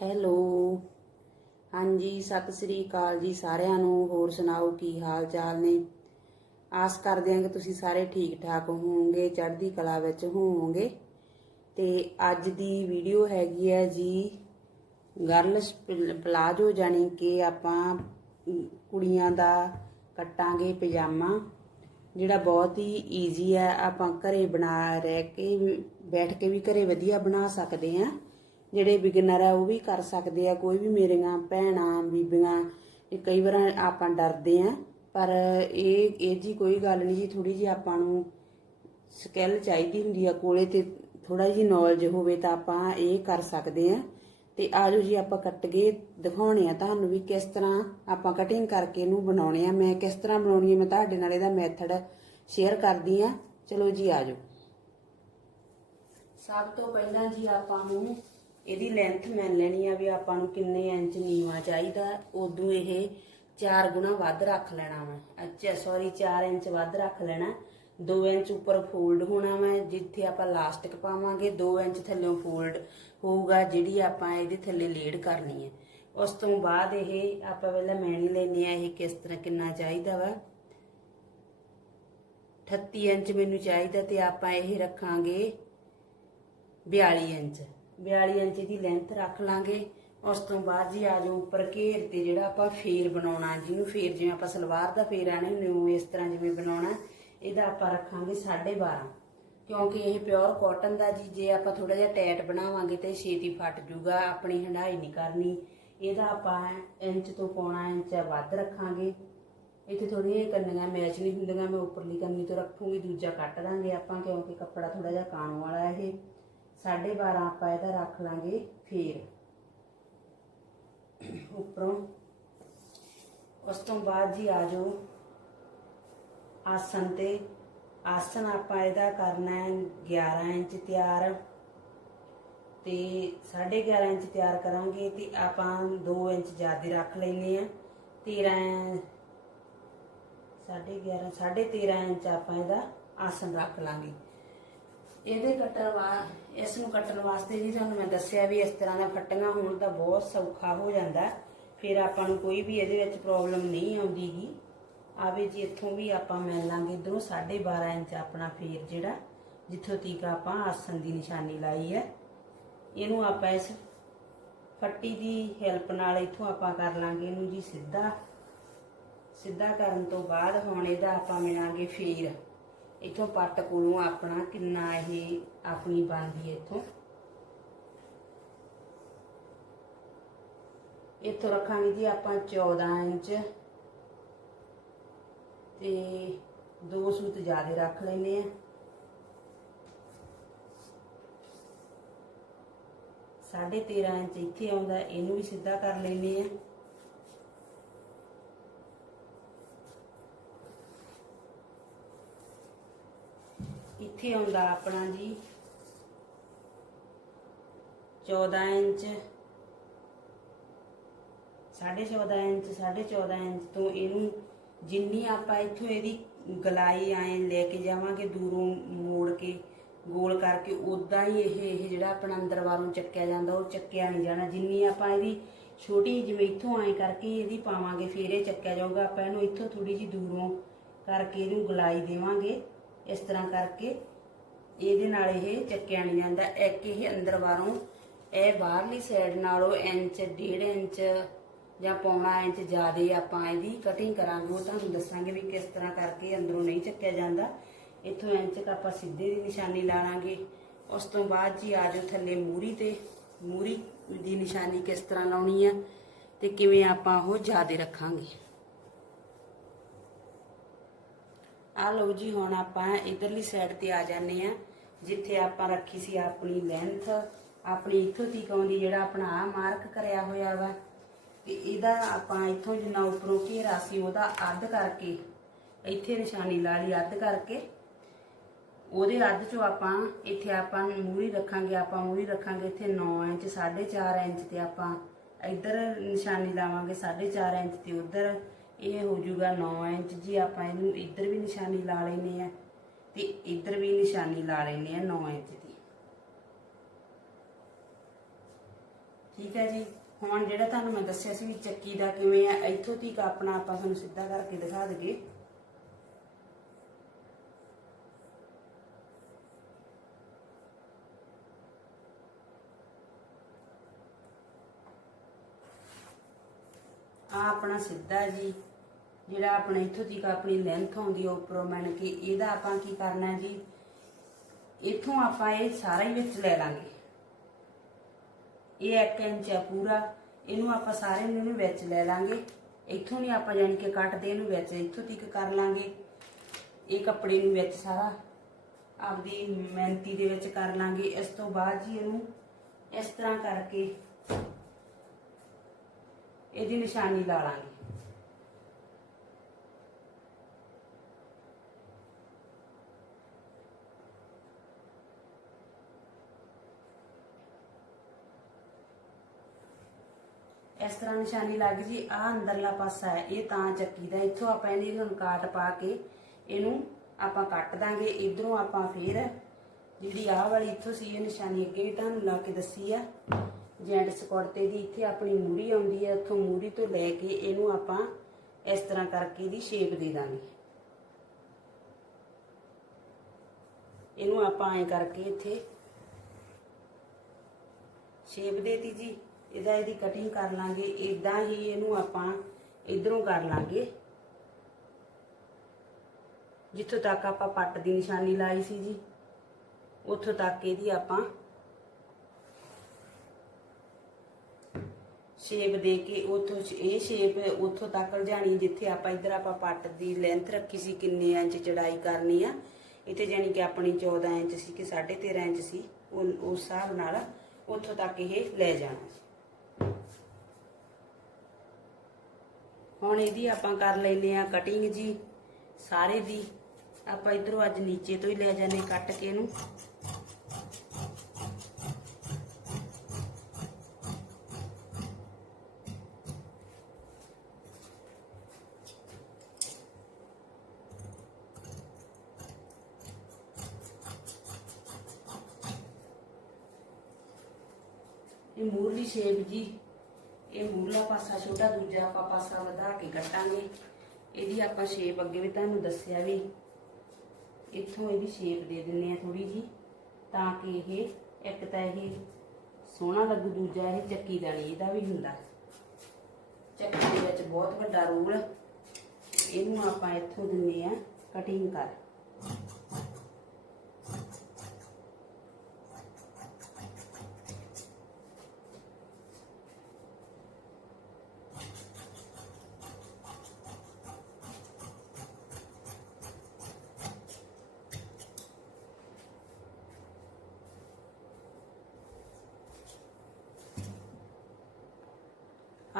Hello. ਹਾਂਜੀ, ਸਤਿ ਸ੍ਰੀ ਅਕਾਲ ਜੀ ਸਾਰਿਆਂ ਨੂੰ। ਹੋਰ ਸੁਣਾਓ, ਕੀ ਹਾਲ ਚਾਲ ਨੇ? ਆਸ ਕਰਦੇ ਹਾਂ ਕਿ ਤੁਸੀਂ ਸਾਰੇ ਠੀਕ ਠਾਕ ਹੋਵੋਗੇ, ਚੜ੍ਹਦੀ ਕਲਾ ਵਿੱਚ ਹੋਵੋਗੇ। ਤੇ ਅੱਜ ਦੀ ਵੀਡੀਓ ਹੈਗੀ ਹੈ ਜੀ ਗਰਲਸ ਪਲਾਜੋ ਜਾਨੀ ਕਿ ਆਪਾਂ ਕੁੜੀਆਂ ਦਾ ਕੱਟਾਂਗੇ ਪਜਾਮਾ, ਜਿਹੜਾ ਬਹੁਤ ਹੀ ਈਜ਼ੀ ਹੈ। ਆਪਾਂ ਘਰੇ ਬਣਾ, ਰਹਿ ਕੇ ਬੈਠ ਕੇ ਵੀ ਘਰੇ ਵਧੀਆ ਬਣਾ ਸਕਦੇ ਹਾਂ। ਜਿਹੜੇ ਬਿਗਨਰ ਆ, ਉਹ ਵੀ ਕਰ ਸਕਦੇ ਆ। ਕੋਈ ਵੀ ਮੇਰੀਆਂ ਭੈਣਾਂ, ਬੀਬੀਆਂ, ਇਹ ਕਈ ਵਾਰ ਆਪਾਂ ਡਰਦੇ ਆ। ਪਰ ਇਹ ਇਹ ਜੀ ਕੋਈ ਗੱਲ ਨਹੀਂ ਜੀ ਥੋੜੀ ਜੀ ਆਪਾਂ ਨੂੰ ਸਕਿੱਲ ਚਾਹੀਦੀ ਹੁੰਦੀ ਆ ਕੋਲੇ ਤੇ ਥੋੜਾ ਜੀ ਨੌਲੇਜ ਹੋਵੇ ਤਾਂ ਆਪਾਂ ਇਹ ਕਰ ਸਕਦੇ ਆ। ਤੇ ਆਜੋ ਜੀ ਆਪਾਂ ਕੱਟ ਕੇ ਦਿਖਾਉਣੇ ਆ ਤੁਹਾਨੂੰ ਵੀ ਕਿਸ ਤਰ੍ਹਾਂ ਆਪਾਂ ਕਟਿੰਗ ਕਰਕੇ ਇਹਨੂੰ ਬਣਾਉਣੇ ਆ। ਮੈਂ ਕਿਸ ਤਰ੍ਹਾਂ ਬਣਾਉਣੀ ਹੈ ਮੈਂ ਤੁਹਾਡੇ ਨਾਲ ਇਹਦਾ ਮੈਥਡ ਸ਼ੇਅਰ ਕਰਦੀ ਆ। ਚਲੋ ਜੀ ਆਜੋ। ਸਭ ਤੋਂ ਪਹਿਲਾਂ ਜੀ ਆਪਾਂ ਨੂੰ ਇਹਦੀ ਲੈਂਥ ਮੰਨ ਲੈਣੀ ਆ ਵੀ ਆਪਾਂ ਨੂੰ ਕਿੰਨੇ ਇੰਚ ਨੀਵਾ ਚਾਹੀਦਾ, ਉਦੋਂ ਇਹ 4 ਗੁਣਾ ਵੱਧ ਰੱਖ ਲੈਣਾ ਵਾ। ਅੱਛਾ ਸੌਰੀ 4 ਇੰਚ ਵੱਧ ਰੱਖ ਲੈਣਾ। 2 ਇੰਚ ਉੱਪਰ ਫੋਲਡ ਹੋਣਾ ਵਾ, ਜਿੱਥੇ ਆਪਾਂ ਲਾਸਟਿਕ ਪਾਵਾਂਗੇ 2 ਇੰਚ ਥੱਲੇੋਂ ਫੋਲਡ ਹੋਊਗਾ, ਜਿਹੜੀ ਆਪਾਂ ਇਹਦੇ ਥੱਲੇ ਲੀਡ ਕਰਨੀ ਹੈ ਉਸ ਤੋਂ ਬਾਅਦ ਇਹ ਆਪਾਂ ਪਹਿਲਾਂ ਮੈਣੀ ਲੈਣੀ ਆ, ਇਹ ਕਿਸ ਤਰ੍ਹਾਂ ਕਿੰਨਾ ਚਾਹੀਦਾ ਵਾ। 38 ਇੰਚ ਮੈਨੂੰ ਚਾਹੀਦਾ ਤੇ ਆਪਾਂ ਇਹ ਰੱਖਾਂਗੇ 42 ਇੰਚ। 42 ਇੰਚ ਦੀ ਲੈਂਥ ਰੱਖ ਲਾਂਗੇ। ਉਸ ਤੋਂ ਬਾਅਦ ਜੀ ਆ ਜਾਓ ਉੱਪਰ ਘੇਰ ਤੇ ਜਿਹੜਾ ਆਪਾਂ ਫੇਰ ਬਣਾਉਣਾ ਜਿਹਨੂੰ ਫੇਰ ਜਿਵੇਂ ਆਪਾਂ ਸਲਵਾਰ ਦਾ ਫੇਰ ਆਣੇ ਹੁੰਦੇ ਉਹ ਇਸ ਤਰ੍ਹਾਂ ਜਿਵੇਂ ਬਣਾਉਣਾ, ਇਹਦਾ ਆਪਾਂ ਰੱਖਾਂਗੇ 12.5 ਕਿਉਂਕਿ ਇਹ ਪਿਓਰ ਕਾਟਨ ਦਾ ਜੀ, ਜੇ ਆਪਾਂ ਥੋੜਾ ਜਿਹਾ ਟਾਈਟ ਬਣਾਵਾਂਗੇ ਤੇ ਛੇਤੀ ਫਟ ਜੂਗਾ ਆਪਣੀ ਹੰਡਾਈ ਨਹੀਂ ਕਰਨੀ। ਇਹਦਾ ਆਪਾਂ ਇੰਚ ਤੋਂ ਪੌਣਾ ਇੰਚ ਵੱਧ ਰੱਖਾਂਗੇ। ਇੱਥੇ ਥੋੜੀਆਂ ਕੰਨੀਆਂ ਮੈਚ ਨਹੀਂ ਹੁੰਦੀਆਂ, ਮੈਂ ਉੱਪਰਲੀ ਕੰਨੀ ਤੋਂ ਰੱਖੂੰਗੀ, ਦੂਜਾ ਕੱਟ ਦਾਂਗੇ ਆਪਾਂ, ਕਿਉਂਕਿ ਕੱਪੜਾ ਥੋੜਾ ਜਿਹਾ ਕਾਣ ਵਾਲਾ ਇਹ। 12.5 ਆਪਾਂ ਇਹਦਾ ਰੱਖ ਲਾਂਗੇ ਫੇਰ। ਉੱਪਰੋਂ ਉਸ ਤੋਂ ਬਾਅਦ ਜੀ ਆ ਜਾਓ ਆਸਨ ਤੇ। ਆਸਨ ਆਪਾਂ ਇਹਦਾ ਕਰਨਾ ਹੈ 11 ਇੰਚ ਤਿਆਰ। ਤੇ 11.5 ਇੰਚ ਤਿਆਰ ਕਰਾਂਗੇ ਤੇ ਆਪਾਂ 2 ਇੰਚ ਜ਼ਿਆਦਾ ਰੱਖ ਲੈਨੇ ਆ 13 ਸਾਢੇ 11 ਸਾਢੇ 13 ਇੰਚ ਆਪਾਂ ਇਹਦਾ ਆਸਨ ਰੱਖ ਲਾਂਗੇ। ਇਹਦੇ ਕੱਟਣ ਵਾ, ਇਸ ਨੂੰ ਕੱਟਣ ਵਾਸਤੇ ਜੀ ਤੁਹਾਨੂੰ ਮੈਂ ਦੱਸਿਆ ਵੀ ਇਸ ਤਰ੍ਹਾਂ ਦਾ ਫੱਟੀਆਂ ਹੋਣ ਤਾਂ ਬਹੁਤ ਸੌਖਾ ਹੋ ਜਾਂਦਾ। ਫਿਰ ਆਪਾਂ ਨੂੰ ਕੋਈ ਵੀ ਇਹਦੇ ਵਿੱਚ ਪ੍ਰੋਬਲਮ ਨਹੀਂ ਆਉਂਦੀਗੀ। ਆਵੇ ਜੀ, ਇੱਥੋਂ ਵੀ ਆਪਾਂ ਮਿਲ ਲਾਂਗੇ। ਇਧਰੋਂ 12.5 ਇੰਚ ਆਪਣਾ ਫੇਰ ਜਿਹੜਾ, ਜਿੱਥੋਂ ਤੀਕ ਆਪਾਂ ਆਸਨ ਦੀ ਨਿਸ਼ਾਨੀ ਲਾਈ ਹੈ। ਇਹਨੂੰ ਆਪਾਂ ਇਸ ਫੱਟੀ ਦੀ ਹੈਲਪ ਨਾਲ ਇੱਥੋਂ ਆਪਾਂ ਕਰ ਲਾਂਗੇ। ਇਹਨੂੰ ਜੀ ਸਿੱਧਾ ਸਿੱਧਾ ਕਰਨ ਤੋਂ ਬਾਅਦ ਹੁਣ ਇਹਦਾ ਆਪਾਂ ਮਿਲਾਂਗੇ ਫੇਰ। ਇਥੋਂ ਪੱਟ ਕੋਲੋਂ ਆਪਣਾ ਕਿੰਨਾ ਇਹ ਆਪਣੀ ਬਣਦੀ ਹੈ ਇਥੋਂ। ਇਥੋਂ ਰੱਖਾਂਗੇ ਜੀ ਆਪਾਂ 14 ਇੰਚ। ਤੇ ਦੋ ਸੂਤ ਜ਼ਿਆਦਾ ਰੱਖ ਲੈਨੇ ਆ ਸਾਢੇ 13 ਇੰਚ ਇੱਥੇ ਆਉਂਦਾ, ਇਹਨੂੰ ਵੀ ਸਿੱਧਾ ਕਰ ਲੈਨੇ ਆ ਇੱਥੇ ਆਉਂਦਾ ਆਪਣਾ ਜੀ? 14 ਇੰਚ। 14.5 ਇੰਚ 14.5 ਇੰਚ ਤੋਂ ਇਹਨੂੰ ਜਿੰਨੀ ਆਪਾਂ ਇੱਥੋਂ ਇਹਦੀ ਗਲਾਈ ਆਏ ਲੈ ਕੇ ਜਾਵਾਂਗੇ ਦੂਰੋਂ ਮੋੜ ਕੇ, ਗੋਲ ਕਰਕੇ ਉਦਾਂ ਹੀ ਇਹ ਇਹ ਜਿਹੜਾ ਆਪਣਾ ਅੰਦਰ ਬਾਹਰੋਂ ਚੱਕਿਆ ਜਾਂਦਾ, ਉਹ ਚੱਕਿਆ ਨਹੀਂ ਜਾਣਾ। ਜਿੰਨੀ ਆਪਾਂ ਇਹਦੀ ਛੋਟੀ ਜਿਵੇਂ ਇੱਥੋਂ ਆਏ ਕਰਕੇ ਇਹਦੀ ਪਾਵਾਂਗੇ, ਫਿਰ ਇਹ ਚੱਕਿਆ ਜਾਊਗਾ। ਆਪਾਂ ਇਹਨੂੰ ਇੱਥੋਂ ਥੋੜੀ ਜੀ ਦੂਰੋਂ ਕਰਕੇ ਇਹਨੂੰ ਗਲਾਈ ਦੇਵਾਂਗੇ। ਇਸ ਤਰ੍ਹਾਂ ਕਰਕੇ ਇਹਦੇ ਨਾਲ ਇਹ ਚੱਕਿਆ ਨਹੀਂ ਜਾਂਦਾ। ਇੱਕ ਇਹ ਅੰਦਰ ਬਾਹਰੋਂ, ਇਹ ਬਾਹਰਲੀ ਸਾਈਡ ਨਾਲੋਂ ਇੰਚ, ਡੇਢ ਇੰਚ ਜਾਂ ਪੌਣਾ ਇੰਚ ਜ਼ਿਆਦੇ ਆਪਾਂ ਇਹਦੀ ਕਟਿੰਗ ਕਰਾਂਗੇ। ਉਹ ਤੁਹਾਨੂੰ ਦੱਸਾਂਗੇ ਵੀ ਕਿਸ ਤਰ੍ਹਾਂ ਕਰਕੇ ਅੰਦਰੋਂ ਨਹੀਂ ਚੱਕਿਆ ਜਾਂਦਾ। ਇੱਥੋਂ ਇੰਚ ਕ ਆਪਾਂ ਸਿੱਧੇ ਦੀ ਨਿਸ਼ਾਨੀ ਲਾ ਲਾਂਗੇ। ਉਸ ਤੋਂ ਬਾਅਦ ਜੀ ਆ ਜਾਓ ਥੱਲੇ ਮੂਰੀ ਤੇ। ਮੂਰੀ ਦੀ ਨਿਸ਼ਾਨੀ ਕਿਸ ਤਰ੍ਹਾਂ ਲਾਉਣੀ ਆ ਤੇ ਕਿਵੇਂ ਆਪਾਂ ਉਹ ਜ਼ਿਆਦੇ ਰੱਖਾਂਗੇ। ਆ ਲਓ ਜੀ, ਹੁਣ ਆਪਾਂ ਇਧਰਲੀ ਸਾਈਡ ਤੇ ਆ ਜਾਂਦੇ ਆ ਜਿੱਥੇ ਆਪਾਂ ਰੱਖੀ ਸੀ ਆਪਣੀ ਲੈਂਥ ਆਪਣੀ ਇੱਥੋਂ ਤੀਕ ਆਉਂਦੀ, ਜਿਹੜਾ ਆਪਣਾ ਆ ਮਾਰਕ ਕਰਿਆ ਹੋਇਆ ਵਾ। ਤੇ ਇਹਦਾ ਆਪਾਂ ਇੱਥੋਂ ਜਿੰਨਾ ਉੱਪਰੋਂ ਘੇਰਾ ਸੀ, ਉਹਦਾ ਅੱਧ ਕਰਕੇ, ਇੱਥੇ ਨਿਸ਼ਾਨੀ ਲਾ ਲਈ ਅੱਧ ਕਰਕੇ। ਉਹਦੇ ਅੱਧ ਚੋਂ ਆਪਾਂ, ਇੱਥੇ ਆਪਾਂ ਮੂਰੀ ਰੱਖਾਂਗੇ, ਆਪਾਂ ਮੂਰੀ ਰੱਖਾਂਗੇ ਇੱਥੇ 9 ਇੰਚ 4.5 ਇੰਚ ਤੇ ਆਪਾਂ ਇੱਧਰ ਨਿਸ਼ਾਨੀ ਲਾਵਾਂਗੇ 4.5 ਇੰਚ ਤੇ ਉਧਰ। ਇਹ ਹੋ ਜਾਊਗਾ 9 ਇੰਚ ਜੀ, ਆਪਾਂ ਇਹਨੂੰ ਇੱਧਰ ਵੀ ਨਿਸ਼ਾਨੀ ਲਾ ਲੈਨੇ ਆ ਤੇ ਇੱਧਰ ਵੀ ਨਿਸ਼ਾਨੀ ਲਾ ਲੈਨੇ ਆ 9 ਇੰਚ ਦੀ। ਠੀਕ ਹੈ ਜੀ? ਹੁਣ ਜਿਹੜਾ ਤੁਹਾਨੂੰ ਮੈਂ ਦੱਸਿਆ ਸੀ ਵੀ ਚੱਕੀ ਦਾ ਕਿਵੇਂ ਆ, ਇੱਥੋਂ ਤੱਕ ਆਪਣਾ ਆਪਾਂ ਤੁਹਾਨੂੰ ਸਿੱਧਾ ਕਰਕੇ ਦਿਖਾ ਦਈਏ। ਆ ਆਪਣਾ ਸਿੱਧਾ ਜੀ। ਜਿਹੜਾ ਆਪਣਾ ਇੱਥੋਂ ਤੀਕ ਆਪਣੀ ਲੈਂਥ ਆਉਂਦੀ ਹੈ ਉੱਪਰੋਂ, ਮੰਨ ਕੇ ਇਹਦਾ ਆਪਾਂ ਕੀ ਕਰਨਾ ਜੀ? ਇੱਥੋਂ ਆਪਾਂ ਇਹ ਸਾਰਾ ਹੀ ਵਿੱਚ ਲੈ ਲਾਂਗੇ। ਇਹ 1 ਇੰਚ ਆ ਪੂਰਾ, ਇਹਨੂੰ ਆਪਾਂ ਸਾਰੇ ਨੂੰ ਵੀ ਵਿੱਚ ਲੈ ਲਾਂਗੇ। ਇੱਥੋਂ ਨਹੀਂ ਆਪਾਂ ਜਾਣੀ ਕਿ ਕੱਟਦੇ, ਇਹਨੂੰ ਵਿੱਚ ਇੱਥੋਂ ਤੀਕ ਕਰ ਲਾਂਗੇ। ਇਹ ਕੱਪੜੇ ਨੂੰ ਵਿੱਚ ਸਾਰਾ ਆਪਦੀ ਮਿਹਨਤੀ ਦੇ ਵਿੱਚ ਕਰ ਲਾਂਗੇ। ਇਸ ਤੋਂ ਬਾਅਦ ਜੀ ਇਹਨੂੰ ਇਸ ਤਰ੍ਹਾਂ ਕਰਕੇ ਇਹਦੀ ਨਿਸ਼ਾਨੀ ਲਾ ਲਾਂਗੇ। ਇਸ ਤਰ੍ਹਾਂ ਨਿਸ਼ਾਨੀ ਲੱਗ ਜੀ ਆ ਅੰਦਰਲਾ ਪਾਸਾ ਹੈ, ਇਹ ਤਾਂ ਚੱਕੀ ਦਾ ਇੱਥੋਂ ਆਪਾਂ ਇਹਦੀ ਹੁਣ ਕਾਟ ਪਾ ਕੇ ਇਹਨੂੰ ਆਪਾਂ ਕੱਟ ਦਾਂਗੇ, ਇਧਰੋਂ ਆਪਾਂ ਫੇਰ ਜਿਹੜੀ ਆਹ ਵਾਲੀ ਇੱਥੋਂ ਸੀ, ਇਹ ਨਿਸ਼ਾਨੀ ਅੱਗੇ ਵੀ ਤੁਹਾਨੂੰ ਲਾ ਕੇ ਦੱਸੀ ਆ। ਜੈਂਟ ਸਕੁਰਤੇ ਦੀ ਇੱਥੇ ਆਪਣੀ ਮੂਰੀ ਆਉਂਦੀ ਹੈ, ਉੱਥੋਂ ਮੂਰੀ ਤੋਂ ਲੈ ਕੇ ਇਹਨੂੰ ਆਪਾਂ ਇਸ ਤਰ੍ਹਾਂ ਕਰਕੇ ਇਹਦੀ ਸ਼ੇਪ ਦੇ ਦਾਂਗੇ। ਇਹਨੂੰ ਆਪਾਂ ਐਂ ਕਰਕੇ ਇੱਥੇ ਸ਼ੇਪ ਦੇਤੀ ਜੀ। ਇਹਦਾ ਇਹਦੀ ਕਟਿੰਗ ਕਰ ਲਾਂਗੇ ਇਦਾਂ ਹੀ ਇਹਨੂੰ ਆਪਾਂ ਇਧਰੋਂ ਕਰ ਲਾਂਗੇ। ਜਿੱਥੋਂ ਤੱਕ ਆਪਾਂ ਪੱਟ ਦੀ ਨਿਸ਼ਾਨੀ ਲਾਈ ਸੀ ਜੀ, ਉੱਥੋਂ ਤੱਕ ਇਹਦੀ ਆਪਾਂ ਸ਼ੇਪ ਦੇ ਕੇ ਉੱਥੋਂ ਇਹ ਸ਼ੇਪ ਉੱਥੋਂ ਤੱਕ ਜਾਣੀ ਜਿੱਥੇ ਆਪਾਂ ਇਧਰ ਆਪਾਂ ਪੱਟ ਦੀ ਲੈਂਥ ਰੱਖੀ ਸੀ, ਕਿੰਨੇ ਇੰਚ ਚੜਾਈ ਕਰਨੀ ਆ। ਇੱਥੇ ਜਾਣੀ ਕਿ ਆਪਣੀ 14 ਇੰਚ ਸੀ ਕਿ 13.5 ਇੰਚ ਸੀ, ਉਹ, ਉਸ ਹਿਸਾਬ ਨਾਲ ਉੱਥੋਂ ਤੱਕ ਇਹ ਲੈ ਜਾਣਾ ਹੁਣ ਇਹਦੀ ਆਪਾਂ ਕਰ ਲੈਨੇ ਆ ਕਟਿੰਗ ਜੀ, ਸਾਰੇ ਦੀ। ਆਪਾਂ ਇਧਰੋਂ ਅੱਜ ਨੀਚੇ ਤੋਂ ਹੀ ਲੈ ਜਾਨੇ ਕੱਟ ਕੇ ਇਹਨੂੰ। ਇਹ ਮੂਰਲੀ ਸ਼ੇਪ ਜੀ। ਇਹ ਮੂਰਲਾ ਪਾਸਾ ਛੋਟਾ, ਦੂਜਾ ਆਪਾਂ ਪਾਸਾ ਵਧਾ ਕੇ ਕੱਟਾਂਗੇ। ਇਹਦੀ ਆਪਾਂ ਸ਼ੇਪ ਅੱਗੇ ਵੀ ਤੁਹਾਨੂੰ ਦੱਸਿਆ ਵੀ, ਇੱਥੋਂ ਇਹਦੀ ਸ਼ੇਪ ਦੇ ਦਿੰਨੇ ਆ ਥੋੜੀ ਜੀ ਤਾਂ ਕਿ ਇਹ ਇੱਕ ਤਾਂ ਇਹ ਸੋਹਣਾ ਲੱਗੂ, ਦੂਜਾ ਇਹ ਚੱਕੀ ਦਾ ਨਹੀਂ, ਇਹਦਾ ਵੀ ਹੁੰਦਾ। ਚੱਕੀ ਦੇ ਵਿੱਚ ਬਹੁਤ ਵੱਡਾ ਰੂਲ, ਇਹਨੂੰ ਆਪਾਂ ਇੱਥੋਂ ਦਿੰਨੇ ਆ ਕਟਿੰਗ ਕਰ।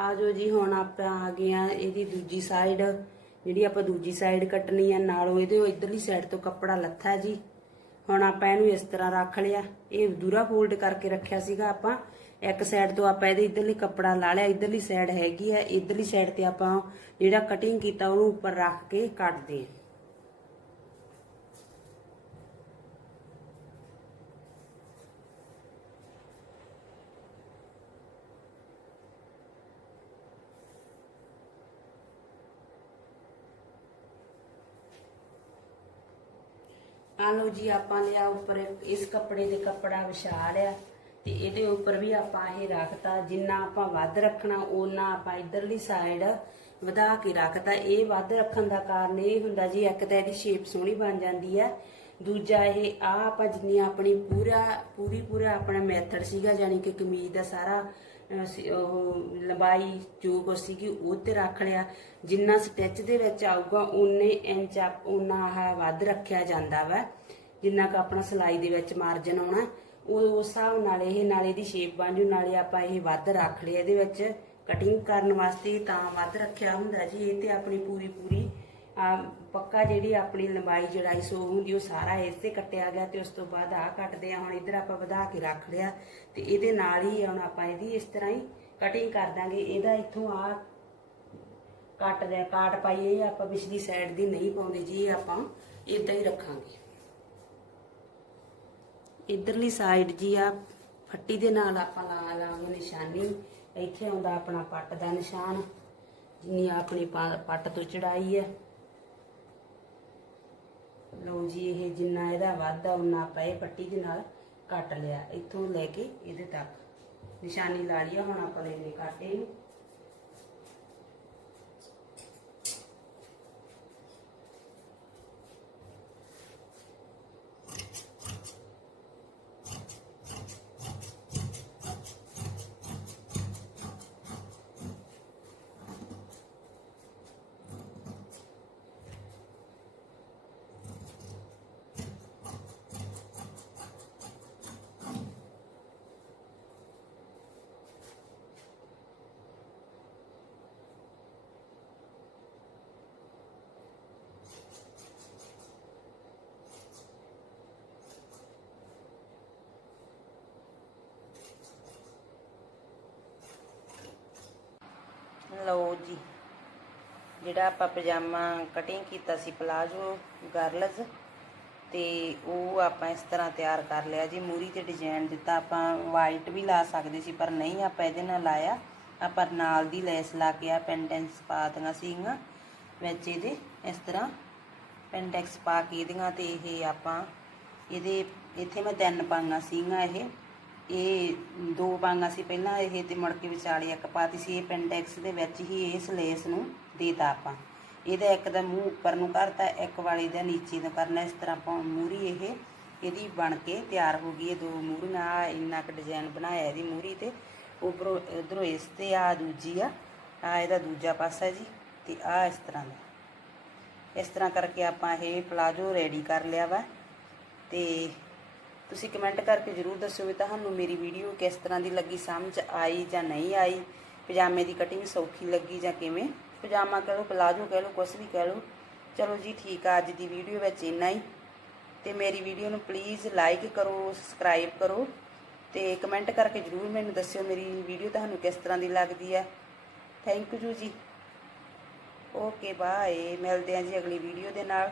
ਆ ਜੋ ਜੀ ਹੁਣ ਆਪਾਂ ਆ ਗਏ ਆ ਇਹਦੀ ਦੂਜੀ ਸਾਈਡ ਜਿਹੜੀ ਆਪਾਂ ਦੂਜੀ ਸਾਈਡ ਕੱਟਣੀ ਆ, ਨਾਲੋਂ ਇਹਦੇ ਇਧਰਲੀ ਸਾਈਡ ਤੋਂ ਕੱਪੜਾ ਲੱਥਾ ਜੀ। ਹੁਣ ਆਪਾਂ ਇਹਨੂੰ ਇਸ ਤਰ੍ਹਾਂ ਰੱਖ ਲਿਆ। ਇਹ ਦੂਰਾ ਫੋਲਡ ਕਰਕੇ ਰੱਖਿਆ ਸੀਗਾ ਆਪਾਂ। ਇੱਕ ਸਾਈਡ ਤੋਂ ਆਪਾਂ ਇਹਦੇ ਇਧਰਲੀ ਕੱਪੜਾ ਲਾ ਲਿਆ। ਇਧਰਲੀ ਸਾਈਡ ਹੈਗੀ ਆ। ਇਧਰਲੀ ਸਾਈਡ ਤੇ ਆਪਾਂ ਜਿਹੜਾ ਕਟਿੰਗ ਕੀਤਾ, ਉਹਨੂੰ ਉੱਪਰ ਰੱਖ ਕੇ ਕੱਟਦੇ ਆ। ਲਓ ਜੀ ਆਪਾਂ ਲਿਆ ਉੱਪਰ ਇਸ ਕੱਪੜੇ ਦੇ ਕੱਪੜਾ ਵਿਛਾ ਲਿਆ ਤੇ ਇਹਦੇ ਉੱਪਰ ਵੀ ਆਪਾਂ ਇਹ ਰੱਖਤਾ, ਜਿੰਨਾ ਆਪਾਂ ਵੱਧ ਰੱਖਣਾ ਉਹਨਾਂ ਆਪਾਂ ਇਧਰਲੀ ਸਾਈਡ ਵਧਾ ਕੇ ਰੱਖਤਾ। ਇਹ ਵੱਧ ਰੱਖਣ ਦਾ ਕਾਰਨ ਇਹ ਹੁੰਦਾ ਜੀ, ਇੱਕ ਤਾਂ ਇਹਦੀ ਸ਼ੇਪ ਸੋਹਣੀ ਬਣ ਜਾਂਦੀ ਹੈ, ਦੂਜਾ ਇਹ ਆ ਆਪਾਂ ਜਿੰਨੀ ਆਪਣੀ ਪੂਰਾ, ਪੂਰੀ ਪੂਰਾ ਆਪਣਾ ਮੈਥਡ ਸੀਗਾ ਯਾਨੀ ਕਿ ਕਮੀਜ਼ ਦਾ ਸਾਰਾ ਉਹ ਲੰਬਾਈ ਜੋ ਕੁਛ ਸੀਗੀ ਉਹ ਤੇ ਰੱਖ ਲਿਆ। ਜਿੰਨਾ ਸਟਿਚ ਦੇ ਵਿੱਚ ਆਊਗਾ ਉਨੇ ਇੰਚ ਆਪ- ਉਨਾ ਆਹ ਵੱਧ ਰੱਖਿਆ ਜਾਂਦਾ ਵਾ। ਜਿੰਨਾ ਕ ਆਪਣਾ ਸਿਲਾਈ ਦੇ ਵਿੱਚ ਮਾਰਜਨ ਆਉਣਾ, ਉਹ ਉਸ ਹਿਸਾਬ ਨਾਲ ਇਹ ਨਾਲੇ ਦੀ ਸ਼ੇਪ ਬਣ ਜੂ, ਨਾਲੇ ਆਪਾਂ ਇਹ ਵੱਧ ਰੱਖ ਲਿਆ ਇਹਦੇ ਵਿੱਚ। ਕਟਿੰਗ ਕਰਨ ਵਾਸਤੇ ਤਾਂ ਵੱਧ ਰੱਖਿਆ ਹੁੰਦਾ ਜੀ, ਇਹ ਤੇ ਆਪਣੀ ਪੂਰੀ ਪੂਰੀ ਪੱਕਾ ਜਿਹੜੀ ਆਪਣੀ ਲੰਬਾਈ ਜੜਾਈ ਸੋ ਹੁੰਦੀ, ਉਹ ਸਾਰਾ ਇਸ ਤੇ ਕੱਟਿਆ ਗਿਆ ਤੇ ਉਸ ਤੋਂ ਬਾਅਦ ਆ ਕੱਟਦੇ ਆ, ਹੁਣ ਇਧਰ ਆਪਾਂ ਵਧਾ ਕੇ ਰੱਖ ਲਿਆ ਤੇ ਇਹਦੇ ਨਾਲ ਹੀ ਹੁਣ ਆਪਾਂ ਇਹਦੀ ਇਸ ਤਰ੍ਹਾਂ ਹੀ ਕਟਿੰਗ ਕਰ ਦਾਂਗੇ। ਇਹਦਾ ਇੱਥੋਂ ਆ ਕੱਟ ਦੇ, ਕਾਟ ਪਾਈਏ ਇਹ ਆਪਾਂ ਪਿਛਲੀ ਸਾਈਡ ਦੀ ਨਹੀਂ ਪਾਉਂਦੇ ਜੀ, ਇਹ ਆਪਾਂ ਇਦਾਂ ਹੀ ਰੱਖਾਂਗੇ। ਇਧਰਲੀ ਸਾਈਡ ਜੀ ਆ ਫੱਟੀ ਦੇ ਨਾਲ ਆਪਾਂ ਲਾ ਲਾਂਗੇ ਨਿਸ਼ਾਨੀ। ਇੱਥੇ ਆਉਂਦਾ ਆਪਣਾ ਪੱਟ ਦਾ ਨਿਸ਼ਾਨ ਜਿੰਨੀ ਆਪਣੀ ਪਾ- ਪੱਟ ਤੋਂ ਚੜਾਈ ਹੈ। ਲਓ ਜੀ ਇਹ ਜਿੰਨਾ ਇਹਦਾ ਵਾਧਾ ਉਨਾ ਆਪਾਂ ਇਹ ਪੱਟੀ ਦੇ ਨਾਲ ਕੱਟ ਲਿਆ। ਇੱਥੋਂ ਲੈ ਕੇ ਇਹਦੇ ਤੱਕ। ਨਿਸ਼ਾਨੀ ਲਾ ਲਈ ਆ, ਹੁਣ ਆਪਾਂ ਲੈਣੇ ਕਾਟੇ ਨੂੰ। ਲਓ ਜੀ। ਜਿਹੜਾ ਆਪਾਂ ਪਜਾਮਾ ਕਟਿੰਗ ਕੀਤਾ ਸੀ ਪਲਾਜੋ ਗਰਲਜ਼ ਤੇ ਉਹ ਆਪਾਂ ਇਸ ਤਰ੍ਹਾਂ ਤਿਆਰ ਕਰ ਲਿਆ ਜੀ। ਮੂਰੀ ਤੇ ਡਿਜ਼ਾਈਨ ਦਿੱਤਾ ਆਪਾਂ। ਵਾਈਟ ਵੀ ਲਾ ਸਕਦੇ ਸੀ, ਪਰ ਨਹੀਂ ਆਪਾਂ ਇਹਦੇ ਨਾਲ ਲਾਇਆ। ਆਪਾਂ ਨਾਲ ਦੀ ਲੈਸ ਲਾ ਕੇ ਆ ਪੈਂਡੈਂਸ ਪਾ ਦਿੱਤੀਆਂ ਸੀਗੀਆਂ, ਵਿੱਚ ਇਹਦੇ ਇਸ ਤਰ੍ਹਾਂ ਪੈਂਡੈਕਸ ਪਾ ਕੇ ਇਹਦੀਆਂ ਤੇ ਇਹ ਆਪਾਂ ਇਹਦੇ, ਇੱਥੇ ਮੈਂ ਤਿੰਨ ਪਾਈਆਂ ਸੀਗੀਆਂ ਇਹ। ਇਹ ਦੋ ਪਾਈਆਂ ਸੀ ਪਹਿਲਾਂ ਇਹ ਤੇ ਮੁੜ ਕੇ ਵਿਚਾਲੇ ਇੱਕ ਪਾਤੀ ਸੀ, ਇਹ ਪੈਂਡੈਕਸ ਦੇ ਵਿੱਚ ਹੀ ਇਹ ਸਲੇਸ ਨੂੰ ਦੇਤਾ ਆਪਾਂ। ਇਹਦਾ ਇੱਕ ਦਾ ਮੂੰਹ ਉੱਪਰ ਨੂੰ ਕਰਤਾ, ਇੱਕ ਵਾਲੀ ਦਾ ਨੀਚੇ ਨੂੰ ਕਰਨਾ, ਇਸ ਤਰ੍ਹਾਂ ਆਪਾਂ ਮੂਰੀ ਇਹ, ਇਹਦੀ ਬਣ ਕੇ ਤਿਆਰ ਹੋ ਗਈ। ਇਹ ਦੋ ਮੂਰੀਆਂ ਆਹ ਇੰਨਾ ਕੁ ਡਿਜ਼ਾਈਨ ਬਣਾਇਆ ਇਹਦੀ ਮੂਰੀ ਤੇ। ਉੱਪਰੋਂ ਇਧਰੋਂ ਇਸ ਤੇ ਆ ਦੂਜੀ ਆ ਆ ਇਹਦਾ ਦੂਜਾ ਪਾਸਾ ਜੀ, ਤੇ ਆ ਇਸ ਤਰ੍ਹਾਂ ਦਾ। ਇਸ ਤਰ੍ਹਾਂ ਕਰਕੇ ਆਪਾਂ ਇਹ ਪਲਾਜੋ ਰੈਡੀ ਕਰ ਲਿਆ ਵਾ, ਤੇ ਤੁਸੀਂ ਕਮੈਂਟ ਕਰਕੇ ਜਰੂਰ ਦੱਸਿਓ ਵੀ ਤੁਹਾਨੂੰ ਮੇਰੀ ਵੀਡੀਓ ਕਿਸ ਤਰ੍ਹਾਂ ਦੀ ਲੱਗੀ, ਸਮਝ ਆਈ ਜਾਂ ਨਹੀਂ ਆਈ? ਪਜਾਮੇ ਦੀ ਕਟਿੰਗ ਸੌਖੀ ਲੱਗੀ ਜਾਂ ਕਿਵੇਂ? ਪਜਾਮਾ ਕਹਿ ਲਓ, ਪਲਾਜੋ ਕਹਿ ਲਓ ਕੁਝ ਵੀ ਕਹਿ ਲਓ। ਚਲੋ ਜੀ ਠੀਕ ਆ, ਅੱਜ ਦੀ ਵੀਡੀਓ ਵਿੱਚ ਇੰਨਾ ਹੀ। ਤੇ ਮੇਰੀ ਵੀਡੀਓ ਨੂੰ ਪਲੀਜ਼ ਲਾਈਕ ਕਰੋ ਸਬਸਕ੍ਰਾਈਬ ਕਰੋ। ਤੇ ਕਮੈਂਟ ਕਰਕੇ ਜਰੂਰ ਮੈਨੂੰ ਦੱਸਿਓ ਮੇਰੀ ਵੀਡੀਓ ਤੁਹਾਨੂੰ ਕਿਸ ਤਰ੍ਹਾਂ ਦੀ ਲੱਗਦੀ ਹੈ thank you ji. Okay bye ਮਿਲਦੇ ਹਾਂ ਜੀ ਅਗਲੀ ਵੀਡੀਓ ਦੇ ਨਾਲ।